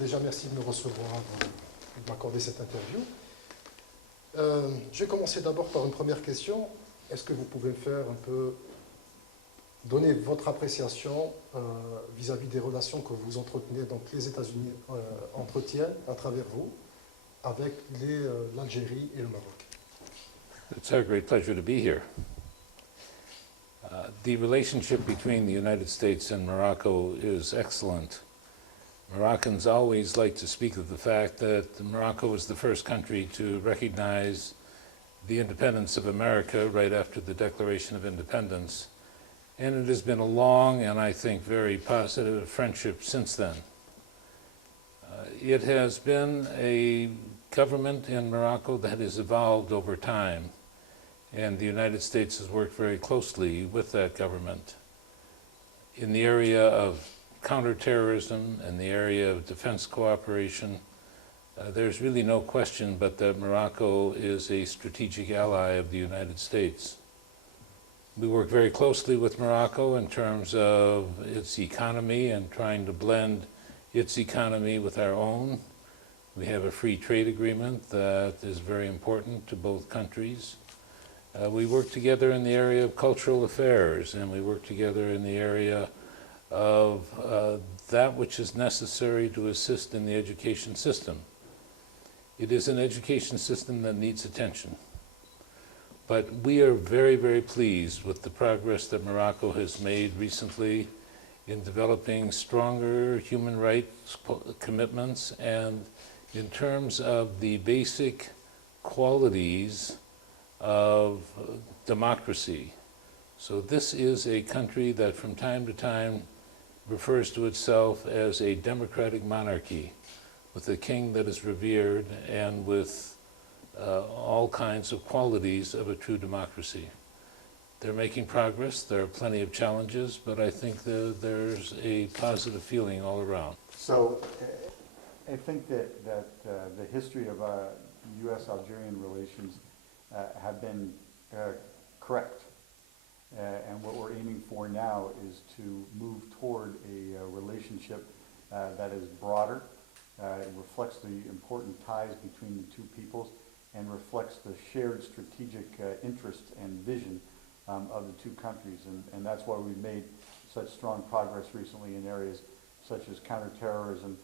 déjà merci de me recevoir et de m'accorder cette interview. Je vais commencer d'abord par une première question. Est-ce que vous pouvez me faire un peu donner votre appréciation vis-à-vis des relations que vous entretenez, donc les États-Unis entretiennent à travers vous avec l'Algérie et le Maroc? It's a great pleasure to be here. The relationship between the United States and Morocco is excellent. Moroccans always like to speak of the fact that Morocco was the first country to recognize the independence of America right after the Declaration of Independence. And it has been a long and I think very positive friendship since then. It has been a government in Morocco that has evolved over time, and the United States has worked very closely with that government in the area of counterterrorism and the area of defense cooperation. There's really no question but that Morocco is a strategic ally of the United States. We work very closely with Morocco in terms of its economy and trying to blend its economy with our own. We have a free trade agreement that is very important to both countries. We work together in the area of cultural affairs, and we work together in the area of that which is necessary to assist in the education system. It is an education system that needs attention. But we are very, very pleased with the progress that Morocco has made recently in developing stronger human rights commitments and in terms of the basic qualities of democracy. So this is a country that from time to time refers to itself as a democratic monarchy with a king that is revered and with all kinds of qualities of a true democracy. They're making progress. There are plenty of challenges, but I think that there's a positive feeling all around. So I think that the history of U.S.-Algerian relations have been correct. And what we're aiming for now is to move toward a relationship that is broader. It reflects the important ties between the two peoples and reflects the shared strategic interest and vision of the two countries. And that's why we've made such strong progress recently in areas such as counterterrorism,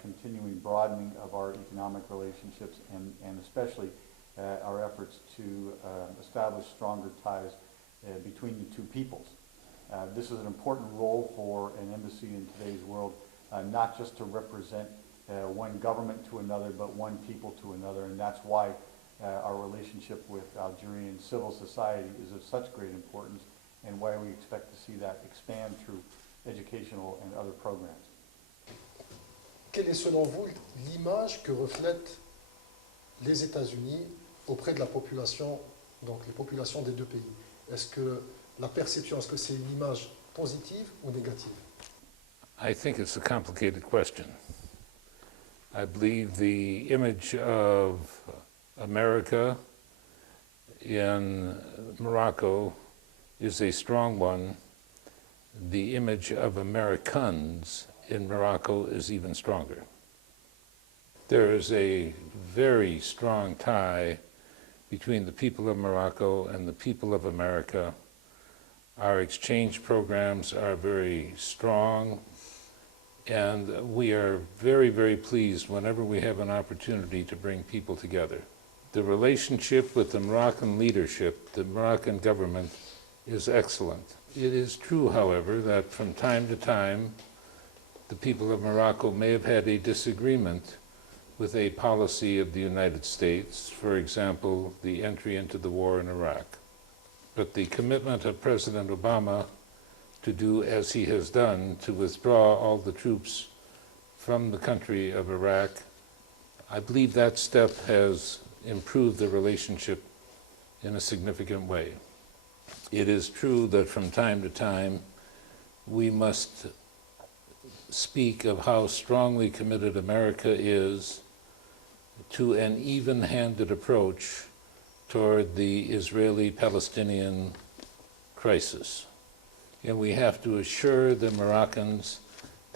continuing broadening of our economic relationships, and especially our efforts to establish stronger ties between the two peoples. This is an important role for an embassy in today's world, not just to represent one government to another, but one people to another, and that's why our relationship with Algerian civil society is of such great importance, and why we expect to see that expand through educational and other programs. Quelle est selon vous l'image que reflètent les États-Unis auprès de la population, donc les populations des deux pays? Est-ce que la perception, est-ce que c'est une image positive ou négative? I think it's a complicated question. I believe the image of America in Morocco is a strong one. The image of Americans in Morocco is even stronger. There is a very strong tie between the people of Morocco and the people of America. Our exchange programs are very strong, and we are very, very pleased whenever we have an opportunity to bring people together. The relationship with the Moroccan leadership, the Moroccan government, is excellent. It is true, however, that from time to time, the people of Morocco may have had a disagreement with a policy of the United States, for example, the entry into the war in Iraq. But the commitment of President Obama to do as he has done, to withdraw all the troops from the country of Iraq, I believe that step has improved the relationship in a significant way. It is true that from time to time we must speak of how strongly committed America is to an even-handed approach toward the Israeli-Palestinian crisis. And we have to assure the Moroccans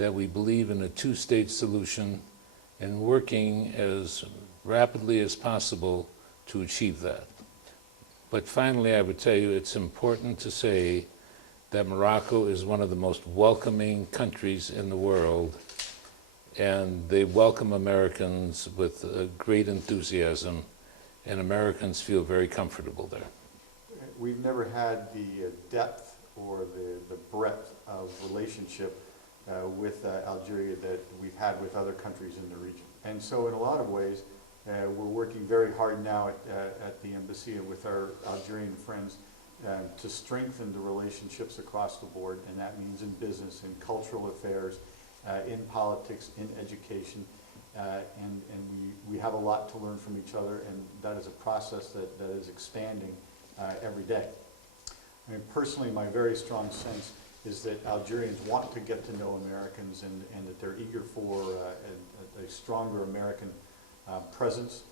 that we believe in a two-state solution and working as rapidly as possible to achieve that. But finally, I would tell you it's important to say that Morocco is one of the most welcoming countries in the world, and they welcome Americans with great enthusiasm, and Americans feel very comfortable there. We've never had the depth or the breadth of relationship with Algeria that we've had with other countries in the region. And so in a lot of ways, we're working very hard now at the embassy and with our Algerian friends to strengthen the relationships across the board, and that means in business, in cultural affairs, in politics, in education, and we have a lot to learn from each other, and that is a process that is expanding every day. I mean, personally, my very strong sense is that Algerians want to get to know Americans, and that they're eager for a stronger American presence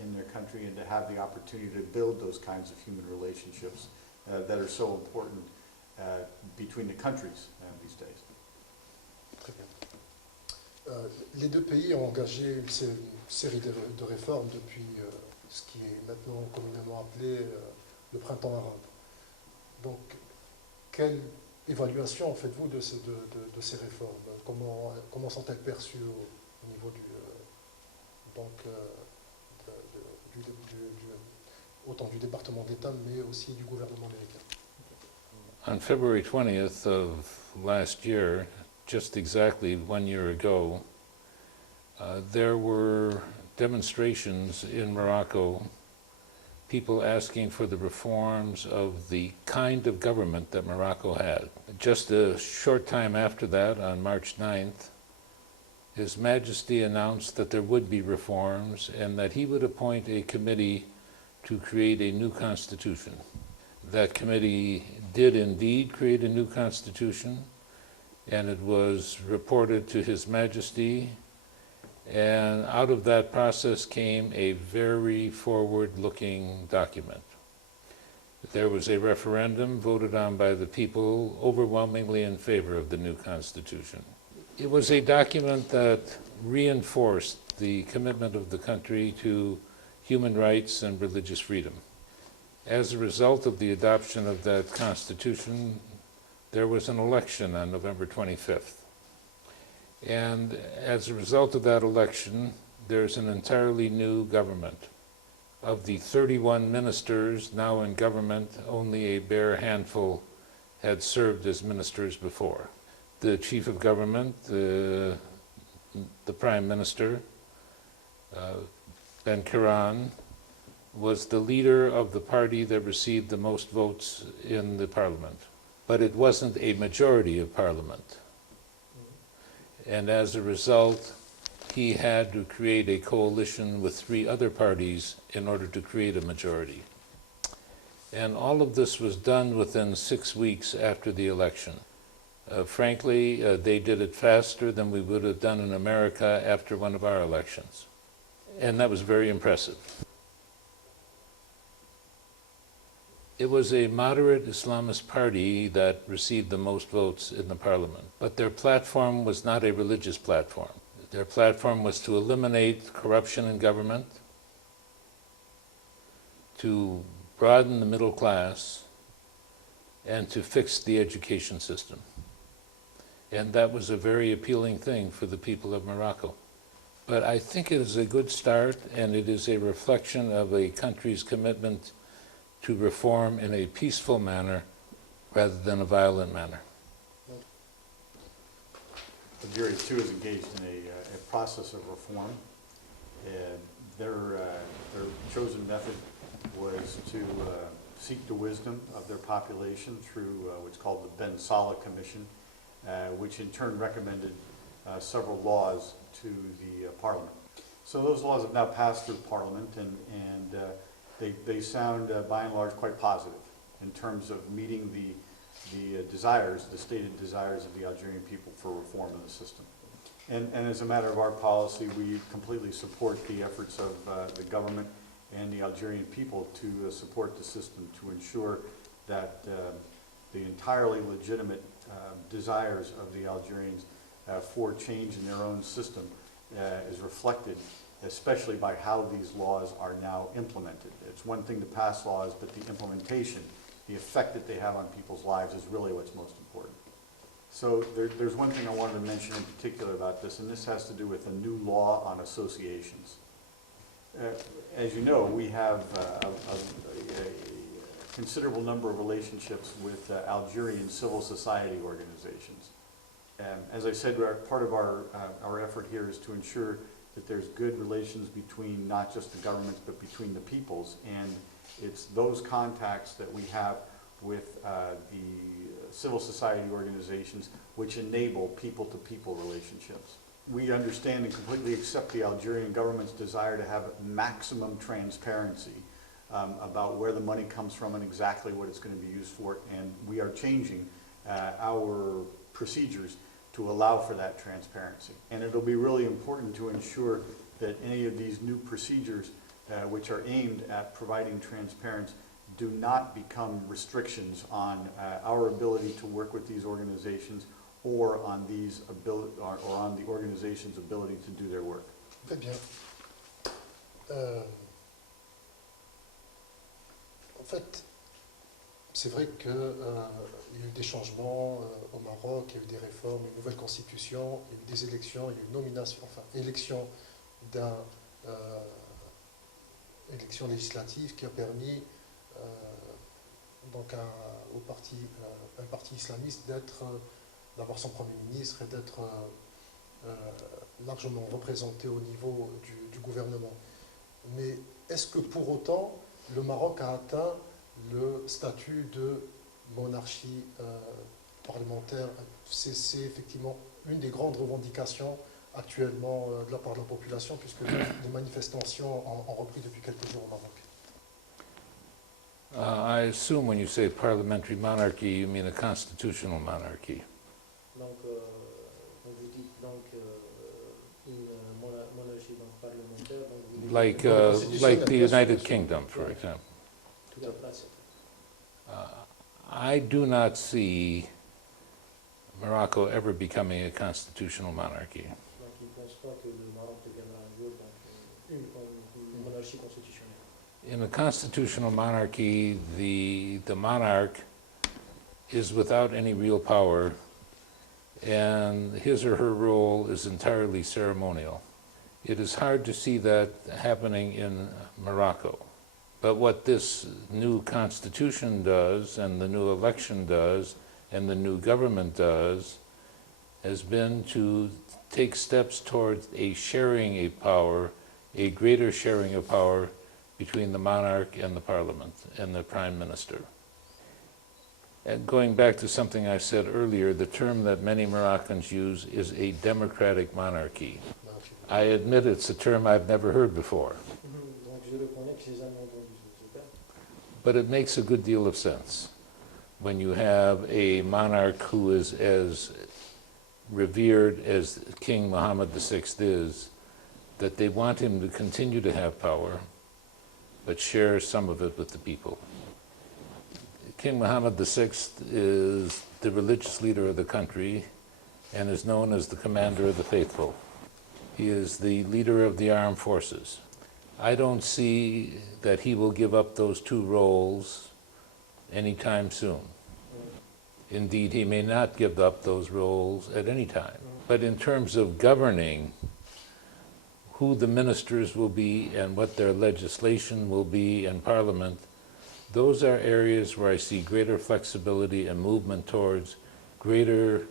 in their country, and to have the opportunity to build those kinds of human relationships that are so important between the countries these days. Très bien. Les deux pays ont engagé une série de réformes depuis ce qui est maintenant communément appelé le printemps arabe. Donc, quelle évaluation faites-vous de ces réformes? Comment sont-elles perçues au niveau autant du département d'État, mais aussi du gouvernement américain? On February 20th of last year, just exactly 1 year ago, there were demonstrations in Morocco, people asking for the reforms of the kind of government that Morocco had. Just a short time after that, on March 9th, His Majesty announced that there would be reforms and that he would appoint a committee to create a new constitution. That committee did indeed create a new constitution, and it was reported to His Majesty, and out of that process came a very forward-looking document. There was a referendum voted on by the people overwhelmingly in favor of the new constitution. It was a document that reinforced the commitment of the country to human rights and religious freedom. As a result of the adoption of that constitution, there was an election on November 25th. And as a result of that election, there's an entirely new government. Of the 31 ministers now in government, only a bare handful had served as ministers before. The chief of government, the prime minister, Ben Kiran, was the leader of the party that received the most votes in the parliament. But it wasn't a majority of parliament. And as a result, he had to create a coalition with 3 other parties in order to create a majority. And all of this was done within 6 weeks after the election. Frankly, they did it faster than we would have done in America after one of our elections. And that was very impressive. It was a moderate Islamist party that received the most votes in the parliament, but their platform was not a religious platform. Their platform was to eliminate corruption in government, to broaden the middle class, and to fix the education system. And that was a very appealing thing for the people of Morocco. But I think it is a good start, and it is a reflection of a country's commitment to reform in a peaceful manner rather than a violent manner. Algeria, too, is engaged in a process of reform. Their chosen method was to seek the wisdom of their population through what's called the Ben Salah Commission, which in turn recommended several laws to the parliament. So those laws have now passed through parliament, and they sound, by and large, quite positive in terms of meeting the desires, the stated desires of the Algerian people for reform of the system. And as a matter of our policy, we completely support the efforts of the government and the Algerian people to support the system to ensure that the entirely legitimate desires of the Algerians for change in their own system is reflected, especially by how these laws are now implemented. It's one thing to pass laws, but the implementation, the effect that they have on people's lives is really what's most important. So there's one thing I wanted to mention in particular about this, and this has to do with a new law on associations. As you know, we have a considerable number of relationships with Algerian civil society organizations. As I said, part of our effort here is to ensure that there's good relations between not just the governments, but between the peoples. And it's those contacts that we have with the civil society organizations which enable people-to-people relationships. We understand and completely accept the Algerian government's desire to have maximum transparency about where the money comes from and exactly what it's going to be used for, and we are changing our procedures to allow for that transparency. And it'll be really important to ensure that any of these new procedures which are aimed at providing transparency do not become restrictions on our ability to work with these organizations or on these or on the organization's ability to do their work. Très bien. En fait, c'est vrai qu'il y a eu des changements au Maroc, il y a eu des réformes, une nouvelle constitution, il y a eu des élections, il y a eu une nomination, enfin, élection élection législative qui a permis donc un parti islamiste d'avoir son Premier ministre et d'être largement représenté au niveau du gouvernement. Mais est-ce que pour autant le Maroc a atteint le statut de monarchie parlementaire? C'est effectivement une des grandes revendications actuellement de la part de la population, puisque les manifestations ont repris depuis quelques jours au Maroc. I assume when you say parliamentary monarchy, you mean a constitutional monarchy. Donc, vous dites donc une monarchie donc parlementaire. Donc vous dites Like the United Kingdom, for example. Tout à fait. I do not see Morocco ever becoming a constitutional monarchy. Donc, ils ne pensent pas que le Maroc deviendra un jour donc, une monarchie constitutionnelle. In a constitutional monarchy, the monarch is without any real power, and his or her role is entirely ceremonial. It is hard to see that happening in Morocco. But what this new constitution does, and the new election does, and the new government does, has been to take steps towards a sharing of power, a greater sharing of power between the monarch and the parliament and the prime minister. And going back to something I said earlier, the term that many Moroccans use is a democratic monarchy. I admit it's a term I've never heard before. Donc, je reconnais que j'ai jamais entendu ce terme. But it makes a good deal of sense when you have a monarch who is as revered as King Mohammed VI is, that they want him to continue to have power, but share some of it with the people. King Mohammed VI is the religious leader of the country and is known as the commander of the faithful. He is the leader of the armed forces. I don't see that he will give up those two roles anytime soon. Indeed, he may not give up those roles at any time. But in terms of governing, who the ministers will be and what their legislation will be in Parliament, those are areas where I see greater flexibility and movement towards greater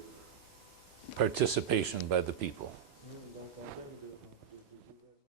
participation by the people.